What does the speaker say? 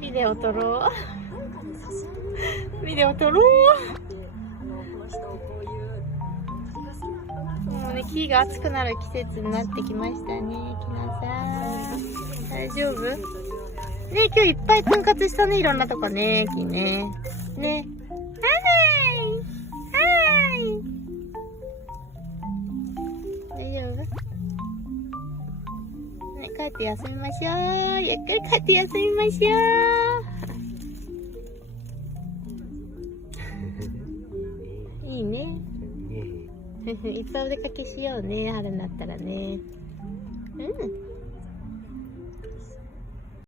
ビデオ撮ろう。ビデオ撮ろう。もうね、木が熱くなる季節になってきましたね。きなさん。大丈夫？ね、今日いっぱい分割したね、いろんなとこね、木ね。ね。はい。大丈夫？ね、帰って休みましょう。ゆっくり帰って休みましょう。いいね。いっぱいお出かけしようね、春になったらね。うん。